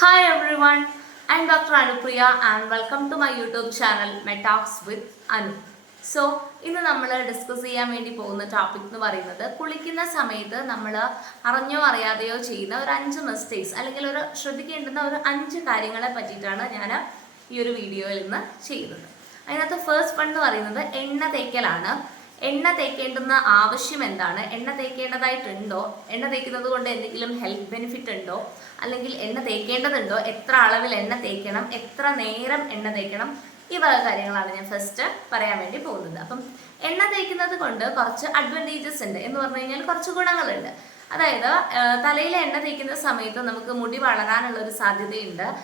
Hi everyone, I'm doctor Anupriya and welcome to my YouTube channel Metalks with Anu so ഇന്ന് നമ്മൾ discuss ചെയ്യാൻ വേണ്ടി പോകുന്ന topic എന്ന് പറയുന്നത് കുളിക്കുന്ന സമയത്ത് നമ്മൾ അറിഞ്ഞോ അറിയാതെയോ ചെയ്യുന്ന ഒരു അഞ്ച് മിസ്റ്റേക്സ് അല്ലെങ്കിൽ ഒരു ശ്രദ്ധിക്കേണ്ടുന്ന ഒരു അഞ്ച് കാര്യങ്ങളെ പറ്റിയിട്ടാണ് ഞാൻ ഈ ഒരു വീഡിയോയിൽ നിന്ന് ചെയ്യുന്നത്. അതിനകത്ത് ഫസ്റ്റ് വൺ എന്ന് പറയുന്നത് എണ്ണ തേക്കലാണ്. എണ്ണ തേക്കേണ്ടുന്ന ആവശ്യം എന്താണ്? എണ്ണ തേക്കേണ്ടതായിട്ടുണ്ടോ? എണ്ണ തേക്കുന്നത് കൊണ്ട് എന്തെങ്കിലും ഹെൽത്ത് ബെനിഫിറ്റ് ഉണ്ടോ? അല്ലെങ്കിൽ എണ്ണ തേക്കേണ്ടതുണ്ടോ? എത്ര അളവിൽ എണ്ണ തേക്കണം? എത്ര നേരം എണ്ണ തേക്കണം? ഈ വക കാര്യങ്ങളാണ് ഞാൻ ഫസ്റ്റ് പറയാൻ വേണ്ടി പോകുന്നത്. അപ്പം എണ്ണ തേക്കുന്നത് കൊണ്ട് കുറച്ച് അഡ്വാന്റേജസ് ഉണ്ട് എന്ന് പറഞ്ഞു കഴിഞ്ഞാൽ കുറച്ച് ഗുണങ്ങളുണ്ട്. അതായത് തലയിൽ എണ്ണ തേക്കുന്ന സമയത്ത് നമുക്ക് മുടി വളരാനുള്ള ഒരു സാധ്യതയുണ്ട്.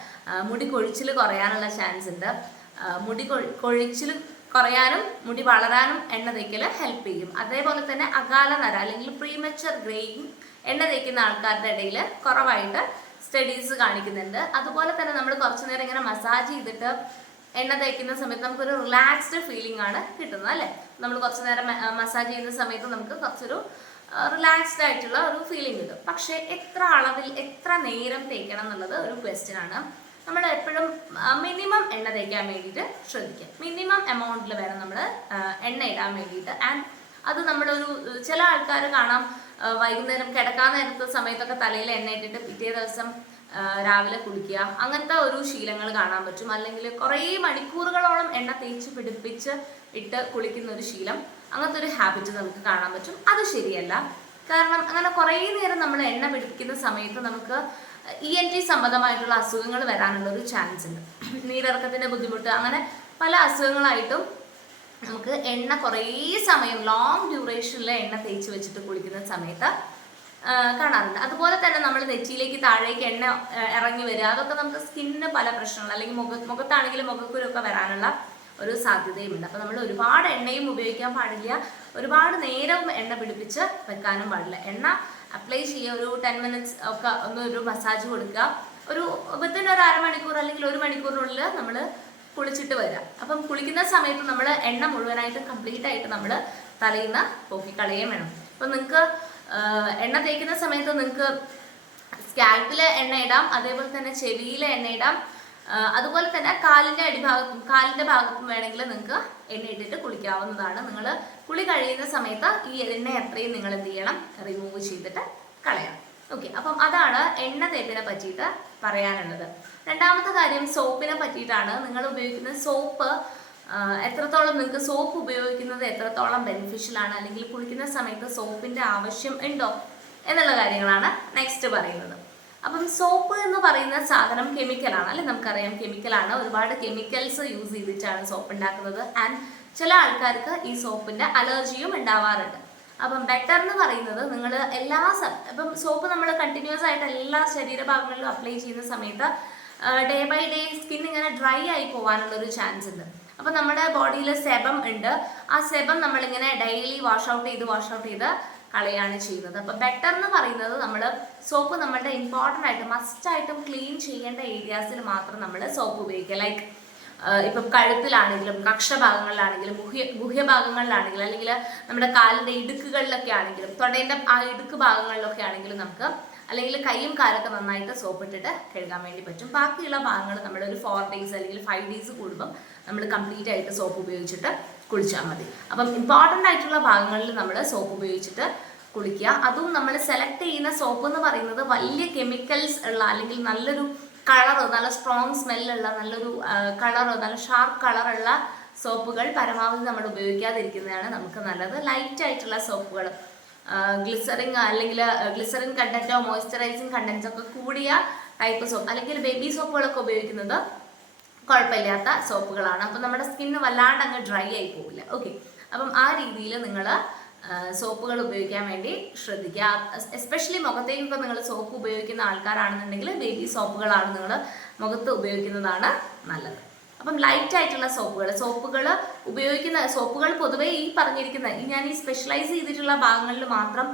മുടി കൊഴിച്ചിൽ കുറയാനുള്ള ചാൻസ് ഉണ്ട്. മുടി കൊഴി- കൊഴിച്ചിൽ കുറയാനും മുടി വളരാനും എണ്ണ തേക്കൽ ഹെൽപ്പ് ചെയ്യും. അതേപോലെ തന്നെ അകാല നര അല്ലെങ്കിൽ പ്രീമച്ചർ ഗ്രേയിങ് എണ്ണ തേക്കുന്ന ആൾക്കാരുടെ ഇടയിൽ കുറവായിട്ട് സ്റ്റഡീസ് കാണിക്കുന്നുണ്ട്. അതുപോലെ തന്നെ നമ്മൾ കുറച്ചു നേരം ഇങ്ങനെ മസാജ് ചെയ്തിട്ട് എണ്ണ തേക്കുന്ന സമയത്ത് നമുക്കൊരു റിലാക്സ്ഡ് ഫീലിംഗ് ആണ് കിട്ടുന്നത് അല്ലേ? നമ്മൾ കുറച്ചു നേരം മസാജ് ചെയ്യുന്ന സമയത്ത് നമുക്ക് കുറച്ചൊരു റിലാക്സ്ഡ് ആയിട്ടുള്ള ഒരു ഫീലിംഗ് കിട്ടും. പക്ഷേ എത്ര അളവിൽ എത്ര നേരം തേക്കണം എന്നുള്ളത് ഒരു ക്വസ്റ്റ്യൻ ആണ്. നമ്മൾ എപ്പോഴും മിനിമം എണ്ണ തേക്കാൻ വേണ്ടിയിട്ട് ശ്രദ്ധിക്കുക. മിനിമം എമൗണ്ടിൽ വേണം നമ്മൾ എണ്ണ ഇടാൻ വേണ്ടിയിട്ട്. ആൻഡ് അത് നമ്മളൊരു ചില ആൾക്കാർ കാണാം വൈകുന്നേരം കിടക്കാൻ നേരത്തെ സമയത്തൊക്കെ തലയിൽ എണ്ണ ഇട്ടിട്ട് പിറ്റേ ദിവസം രാവിലെ കുളിക്കുക. അങ്ങനത്തെ ഒരു ശീലങ്ങൾ കാണാൻ പറ്റും. അല്ലെങ്കിൽ കുറേ മണിക്കൂറുകളോളം എണ്ണ തേച്ച് പിടിപ്പിച്ച് ഇട്ട് കുളിക്കുന്ന ഒരു ശീലം അങ്ങനത്തെ ഒരു ഹാബിറ്റ് നമുക്ക് കാണാൻ പറ്റും. അത് ശരിയല്ല. കാരണം അങ്ങനെ കുറേ നേരം നമ്മൾ എണ്ണ പിടിപ്പിക്കുന്ന സമയത്ത് നമുക്ക് ഇ എൻ ടി സംബന്ധമായിട്ടുള്ള അസുഖങ്ങൾ വരാനുള്ള ഒരു ചാൻസ് ഉണ്ട്. നീരിറക്കത്തിന്റെ ബുദ്ധിമുട്ട് അങ്ങനെ പല അസുഖങ്ങളായിട്ടും നമുക്ക് എണ്ണ കുറേ സമയം ലോങ് ഡ്യൂറേഷനിൽ എണ്ണ തേച്ച് വെച്ചിട്ട് കുളിക്കുന്ന സമയത്ത് കാണാറുണ്ട്. അതുപോലെ തന്നെ നമ്മൾ നെറ്റിയിലേക്ക് താഴേക്ക് എണ്ണ ഇറങ്ങി വരിക അതൊക്കെ നമുക്ക് സ്കിന്നിന് പല പ്രശ്നങ്ങൾ അല്ലെങ്കിൽ മുഖ മുഖത്താണെങ്കിലും മുഖക്കുരൊക്കെ വരാനുള്ള ഒരു സാധ്യതയുമുണ്ട്. അപ്പോൾ നമ്മൾ ഒരുപാട് എണ്ണയും ഉപയോഗിക്കാൻ പാടില്ല. ഒരുപാട് നേരവും എണ്ണ പിടിപ്പിച്ച് വെക്കാനും പാടില്ല. എണ്ണ അപ്ലൈ ചെയ്യുക ഒരു ടെൻ മിനിറ്റ്സ് ഒക്കെ ഒന്ന് ഒരു മസാജ് കൊടുക്കുക. ഒരു വിത്തിൻ ഒരു അരമണിക്കൂർ അല്ലെങ്കിൽ ഒരു മണിക്കൂറിനുള്ളിൽ നമ്മൾ കുളിച്ചിട്ട് വരാം അപ്പം കുളിക്കുന്ന സമയത്ത് നമ്മൾ എണ്ണ മുഴുവനായിട്ട് കംപ്ലീറ്റ് ആയിട്ട് നമ്മൾ തലയിൽ നിന്ന് പോക്കിക്കളയുകയും വേണം. അപ്പം നിങ്ങൾക്ക് എണ്ണ തേക്കുന്ന സമയത്ത് നിങ്ങൾക്ക് സ്കാൽപ്പിലെ എണ്ണ ഇടാം അതേപോലെ തന്നെ ചെവിയിലെ എണ്ണ ഇടാം. അതുപോലെ തന്നെ കാലിന്റെ അടിഭാഗത്തും കാലിന്റെ ഭാഗത്തും വേണമെങ്കിൽ നിങ്ങൾക്ക് എണ്ണ ഇട്ടിട്ട് കുളിക്കാവുന്നതാണ്. നിങ്ങൾ കുളി കഴിയുന്ന സമയത്ത് ഈ എണ്ണ എത്രയും നിങ്ങൾ എന്ത് ചെയ്യണം? റിമൂവ് ചെയ്തിട്ട് കളയണം. ഓക്കെ അപ്പം അതാണ് എണ്ണ തേപ്പിനെ പറ്റിയിട്ട് പറയാനുള്ളത്. രണ്ടാമത്തെ കാര്യം സോപ്പിനെ പറ്റിയിട്ടാണ് നിങ്ങൾ ഉപയോഗിക്കുന്ന സോപ്പ് എത്രത്തോളം നിങ്ങൾക്ക് സോപ്പ് ഉപയോഗിക്കുന്നത് എത്രത്തോളം ബെനിഫിഷ്യൽ ആണ്? അല്ലെങ്കിൽ കുളിക്കുന്ന സമയത്ത് സോപ്പിന്റെ ആവശ്യം ഉണ്ടോ? എന്നുള്ള കാര്യങ്ങളാണ് നെക്സ്റ്റ് പറയുന്നത്. അപ്പം സോപ്പ് എന്ന് പറയുന്ന സാധനം കെമിക്കലാണ് അല്ലെ? നമുക്കറിയാം കെമിക്കലാണ് ഒരുപാട് കെമിക്കൽസ് യൂസ് ചെയ്തിട്ടാണ് സോപ്പ് ഉണ്ടാക്കുന്നത്. ആൻഡ് ചില ആൾക്കാർക്ക് ഈ സോപ്പിന്റെ അലർജിയും ഉണ്ടാവാറുണ്ട്. അപ്പം ബെറ്റർ എന്ന് പറയുന്നത് നിങ്ങൾ എല്ലാ ഇപ്പം സോപ്പ് നമ്മൾ കണ്ടിന്യൂസ് ആയിട്ട് എല്ലാ ശരീരഭാഗങ്ങളിലും അപ്ലൈ ചെയ്യുന്ന സമയത്ത് ഡേ ബൈ ഡേ സ്കിൻ ഇങ്ങനെ ഡ്രൈ ആയി പോകാനുള്ള ഒരു ചാൻസ് ഉണ്ട്. അപ്പം നമ്മുടെ ബോഡിയിൽ സെബം ഉണ്ട്. ആ സെബം നമ്മളിങ്ങനെ ഡെയിലി വാഷ് ഔട്ട് ചെയ്ത് വാഷ് ഔട്ട് ചെയ്ത് കളയാണ് ചെയ്യുന്നത്. അപ്പൊ ബെറ്റർ എന്ന് പറയുന്നത് നമ്മൾ സോപ്പ് നമ്മളുടെ ഇമ്പോർട്ടന്റ് ആയിട്ട് മസ്റ്റ് ആയിട്ടും ക്ലീൻ ചെയ്യേണ്ട ഏരിയാസിൽ മാത്രം നമ്മൾ സോപ്പ് ഉപയോഗിക്കുക. ലൈക്ക് ഇപ്പം കഴുത്തിലാണെങ്കിലും കക്ഷഭാഗങ്ങളിലാണെങ്കിലും ഗുഹ്യ ഗുഹ്യഭാഗങ്ങളിലാണെങ്കിലും അല്ലെങ്കിൽ നമ്മുടെ കാലിന്റെ ഇടുക്കുകളിലൊക്കെ ആണെങ്കിലും തൊടേന്റെ ആ ഇടുക്ക് ഭാഗങ്ങളിലൊക്കെ ആണെങ്കിലും നമുക്ക് അല്ലെങ്കിൽ കൈയും കാലൊക്കെ നന്നായിട്ട് സോപ്പ് ഇട്ടിട്ട് കഴുകാൻ വേണ്ടി പറ്റും. ബാക്കിയുള്ള ഭാഗങ്ങൾ നമ്മൾ ഒരു ഫോർ ഡേയ്സ് അല്ലെങ്കിൽ ഫൈവ് ഡേയ്സ് കൂടുമ്പം നമ്മൾ കംപ്ലീറ്റ് ആയിട്ട് സോപ്പ് ഉപയോഗിച്ചിട്ട് കുളിച്ചാൽ മതി. അപ്പം ഇമ്പോർട്ടന്റ് ആയിട്ടുള്ള ഭാഗങ്ങളിൽ നമ്മൾ സോപ്പ് ഉപയോഗിച്ചിട്ട് കുളിക്കുക. അതും നമ്മൾ സെലക്ട് ചെയ്യുന്ന സോപ്പ് എന്ന് പറയുന്നത് വലിയ കെമിക്കൽസ് ഉള്ള അല്ലെങ്കിൽ നല്ലൊരു കളർ നല്ല സ്ട്രോങ് സ്മെല്ലുള്ള നല്ലൊരു കളറ് നല്ല ഷാർപ്പ് കളറുള്ള സോപ്പുകൾ പരമാവധി നമ്മൾ ഉപയോഗിക്കാതിരിക്കുന്നതാണ് നമുക്ക് നല്ലത്. ലൈറ്റ് ആയിട്ടുള്ള സോപ്പുകൾ ഗ്ലിസറിൻ അല്ലെങ്കിൽ ഗ്ലിസറിൻ കണ്ടന്റോ മോയ്സ്ചറൈസിങ് കണ്ടന്റോ ഒക്കെ കൂടിയ ടൈപ്പ് സോപ്പ് അല്ലെങ്കിൽ ബേബി സോപ്പുകളൊക്കെ ഉപയോഗിക്കുന്നത് കുഴപ്പമില്ലാത്ത സോപ്പുകളാണ്. അപ്പം നമ്മുടെ സ്കിന്ന് വല്ലാണ്ട് അങ്ങ് ഡ്രൈ ആയി പോകില്ല ഓക്കെ. അപ്പം ആ രീതിയിൽ നിങ്ങൾ സോപ്പുകൾ ഉപയോഗിക്കാൻ വേണ്ടി ശ്രദ്ധിക്കുക. എസ്പെഷ്യലി മുഖത്തേക്കൊക്കെ നിങ്ങൾ സോപ്പ് ഉപയോഗിക്കുന്ന ആൾക്കാരാണെന്നുണ്ടെങ്കിൽ ബേബി സോപ്പുകളാണ് നിങ്ങൾ മുഖത്ത് ഉപയോഗിക്കുന്നതാണ് നല്ലത്. അപ്പം ലൈറ്റ് ആയിട്ടുള്ള സോപ്പുകൾ സോപ്പുകൾ ഉപയോഗിക്കുന്ന സോപ്പുകൾ പൊതുവേ ഈ പറഞ്ഞിരിക്കുന്ന ഈ ഞാൻ ഈ സ്പെഷ്യലൈസ് ചെയ്തിട്ടുള്ള ഭാഗങ്ങളിൽ മാത്രം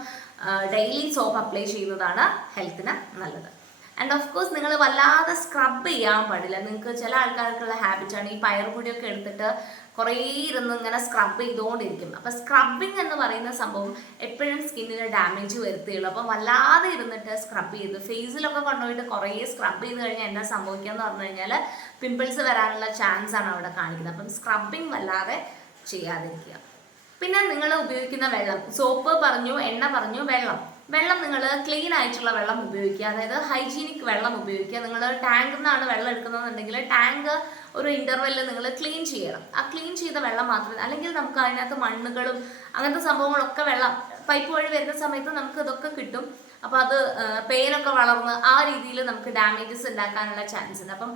ഡെയിലി സോപ്പ് അപ്ലൈ ചെയ്യുന്നതാണ് ഹെൽത്തിന് നല്ലത്. ആൻഡ് ഓഫ് കോഴ്സ് നിങ്ങൾ വല്ലാതെ സ്ക്രബ് ചെയ്യാൻ പാടില്ല. നിങ്ങൾക്ക് ചില ആൾക്കാർക്കുള്ള ഹാബിറ്റാണ് ഈ പയറുപൊടിയൊക്കെ എടുത്തിട്ട് കുറേ ഇരുന്ന് ഇങ്ങനെ സ്ക്രബ് ചെയ്തുകൊണ്ടിരിക്കും അപ്പം സ്ക്രബിങ് എന്ന് പറയുന്ന സംഭവം എപ്പോഴും സ്കിന്നിന് ഡാമേജ് വരുത്തുകയുള്ളൂ. അപ്പം വല്ലാതെ ഇരുന്നിട്ട് സ്ക്രബ് ചെയ്ത് ഫേസിലൊക്കെ കൊണ്ടുപോയിട്ട് കുറേ സ്ക്രബ് ചെയ്ത് കഴിഞ്ഞാൽ എന്താ സംഭവിക്കുക എന്ന് പറഞ്ഞു കഴിഞ്ഞാൽ പിമ്പിൾസ് വരാനുള്ള ചാൻസ് ആണ് അവിടെ കാണിക്കുന്നത്. അപ്പം സ്ക്രബിങ് വല്ലാതെ ചെയ്യാതിരിക്കുക. പിന്നെ നിങ്ങൾ ഉപയോഗിക്കുന്ന വെള്ളം. സോപ്പ് പറഞ്ഞു എണ്ണ പറഞ്ഞു വെള്ളം. വെള്ളം നിങ്ങൾ ക്ലീൻ ആയിട്ടുള്ള വെള്ളം ഉപയോഗിക്കുക. അതായത് ഹൈജീനിക് വെള്ളം ഉപയോഗിക്കുക. നിങ്ങൾ ടാങ്കിൽ നിന്നാണ് വെള്ളം എടുക്കുന്നതെന്നുണ്ടെങ്കിൽ ടാങ്ക് ഒരു ഇന്റർവെല്ലിൽ നിങ്ങൾ ക്ലീൻ ചെയ്യണം. ആ ക്ലീൻ ചെയ്ത വെള്ളം മാത്രമേ അല്ലെങ്കിൽ നമുക്ക് അതിനകത്ത് മണ്ണുകളും അങ്ങനത്തെ സംഭവങ്ങളൊക്കെ വെള്ളം പൈപ്പ് വഴി വരുന്ന സമയത്ത് നമുക്ക് ഇതൊക്കെ കിട്ടും. അപ്പോൾ അത് പെയിനൊക്കെ വളർന്ന് ആ രീതിയിൽ നമുക്ക് ഡാമേജസ് ഉണ്ടാക്കാനുള്ള ചാൻസ് ഉണ്ട്. അപ്പം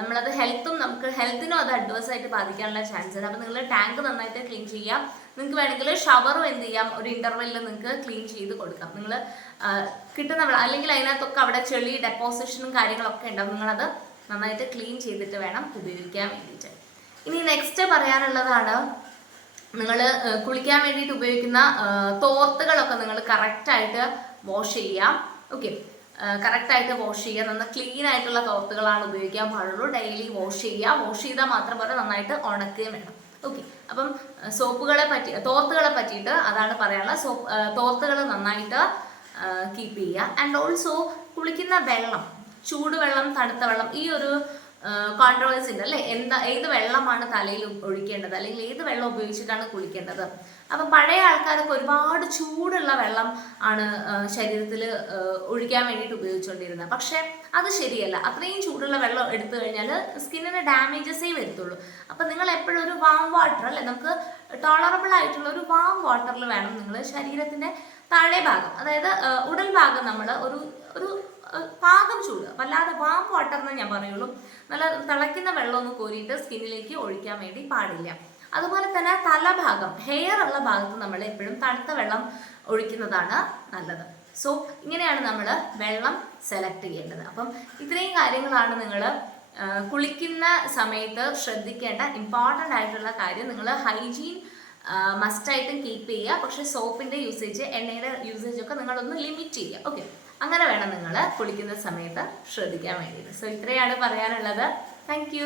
നമ്മളത് ഹെൽത്തും നമുക്ക് ഹെൽത്തിനും അത് അഡ്വേഴ്സ് ആയിട്ട് ബാധിക്കാനുള്ള ചാൻസ് ഉണ്ട്. അപ്പം നിങ്ങൾ ടാങ്ക് നന്നായിട്ട് ക്ലീൻ ചെയ്യാം നിങ്ങൾക്ക് വേണമെങ്കിൽ ഷവറും എന്ത് ചെയ്യാം? ഒരു ഇന്റർവെല്ലിൽ നിങ്ങൾക്ക് ക്ലീൻ ചെയ്ത് കൊടുക്കാം. നിങ്ങൾ കിട്ടുന്ന അല്ലെങ്കിൽ അതിനകത്തൊക്കെ അവിടെ ചെളി ഡെപ്പോസിഷനും കാര്യങ്ങളൊക്കെ ഉണ്ടാവും. നിങ്ങളത് നന്നായിട്ട് ക്ലീൻ ചെയ്തിട്ട് വേണം ഉപയോഗിക്കാൻ വേണ്ടിയിട്ട്. ഇനി നെക്സ്റ്റ് പറയാനുള്ളതാണ് നിങ്ങൾ കുളിക്കാൻ വേണ്ടിയിട്ട് ഉപയോഗിക്കുന്ന തോർത്തുകളൊക്കെ നിങ്ങൾ കറക്റ്റായിട്ട് വാഷ് ചെയ്യാം ഓക്കെ കറക്റ്റായിട്ട് വാഷ് ചെയ്യുക. നന്ന ക്ലീൻ ആയിട്ടുള്ള തോർത്തുകളാണ് ഉപയോഗിക്കാൻ പാടുള്ളൂ. ഡെയിലി വാഷ് ചെയ്യുക. വാഷ് ചെയ്താൽ മാത്രം പോലെ നന്നായിട്ട് ഉണക്കുകയും വേണം. ഓക്കെ അപ്പം സോപ്പുകളെ പറ്റി തോർത്തുകളെ പറ്റിയിട്ട് അതാണ് പറയാനുള്ളത്. സോപ്പ് തോർത്തുകൾ നന്നായിട്ട് കീപ്പ് ചെയ്യുക. ആൻഡ് ഓൾസോ കുളിക്കുന്ന വെള്ളം ചൂടുവെള്ളം തണുത്ത വെള്ളം ഈ ഒരു കോൺട്രവേഴ്സി ഉണ്ട് അല്ലേ? എന്താ ഏത് വെള്ളമാണ് തലയിൽ ഒഴിക്കേണ്ടത്? അല്ലെങ്കിൽ ഏത് വെള്ളം ഉപയോഗിച്ചിട്ടാണ് കുളിക്കേണ്ടത്? അപ്പം പഴയ ആൾക്കാരൊക്കെ ഒരുപാട് ചൂടുള്ള വെള്ളം ആണ് ശരീരത്തിൽ ഒഴിക്കാൻ വേണ്ടിയിട്ട് ഉപയോഗിച്ചുകൊണ്ടിരുന്നത് പക്ഷേ അത് ശരിയല്ല. അത്രയും ചൂടുള്ള വെള്ളം എടുത്തു കഴിഞ്ഞാൽ സ്കിന്നിന് ഡാമേജസേ വരുത്തുള്ളൂ. അപ്പം നിങ്ങൾ എപ്പോഴും ഒരു വാം വാട്ടർ അല്ലെ നമുക്ക് ടോളറബിൾ ആയിട്ടുള്ള ഒരു വാം വാട്ടറിൽ വേണം നിങ്ങൾ ശരീരത്തിന്റെ താഴെ ഭാഗം. അതായത് ഉടൽ ഭാഗം നമ്മൾ ഒരു ഒരു പാകം ചൂട്. വല്ലാതെ വാം വാട്ടർ എന്ന് ഞാൻ പറയുള്ളൂ. നല്ല തിളയ്ക്കുന്ന വെള്ളമൊന്നും കോരിയിട്ട് സ്കിന്നിലേക്ക് ഒഴിക്കാൻ വേണ്ടി പാടില്ല. അതുപോലെ തന്നെ തലഭാഗം ഹെയർ ഉള്ള ഭാഗത്ത് നമ്മൾ എപ്പോഴും തണുത്ത വെള്ളം ഒഴിക്കുന്നതാണ് നല്ലത്. സോ ഇങ്ങനെയാണ് നമ്മൾ വെള്ളം സെലക്ട് ചെയ്യേണ്ടത്. അപ്പം ഇത്രയും കാര്യങ്ങളാണ് നിങ്ങൾ കുളിക്കുന്ന സമയത്ത് ശ്രദ്ധിക്കേണ്ട ഇമ്പോർട്ടന്റ് ആയിട്ടുള്ള കാര്യം. നിങ്ങൾ ഹൈജീൻ മസ്റ്റായിട്ടും കീപ്പ് ചെയ്യുക. പക്ഷേ സോപ്പിന്റെ യൂസേജ് എണ്ണയുടെ യൂസേജ് ഒക്കെ നിങ്ങളൊന്ന് ലിമിറ്റ് ചെയ്യുക. ഓക്കെ അങ്ങനെ വേണം നിങ്ങൾ കുളിക്കുന്ന സമയത്ത് ശ്രദ്ധിക്കാൻ വേണ്ടിയിട്ട്. സോ ഇത്രയാണ് പറയാനുള്ളത്. താങ്ക്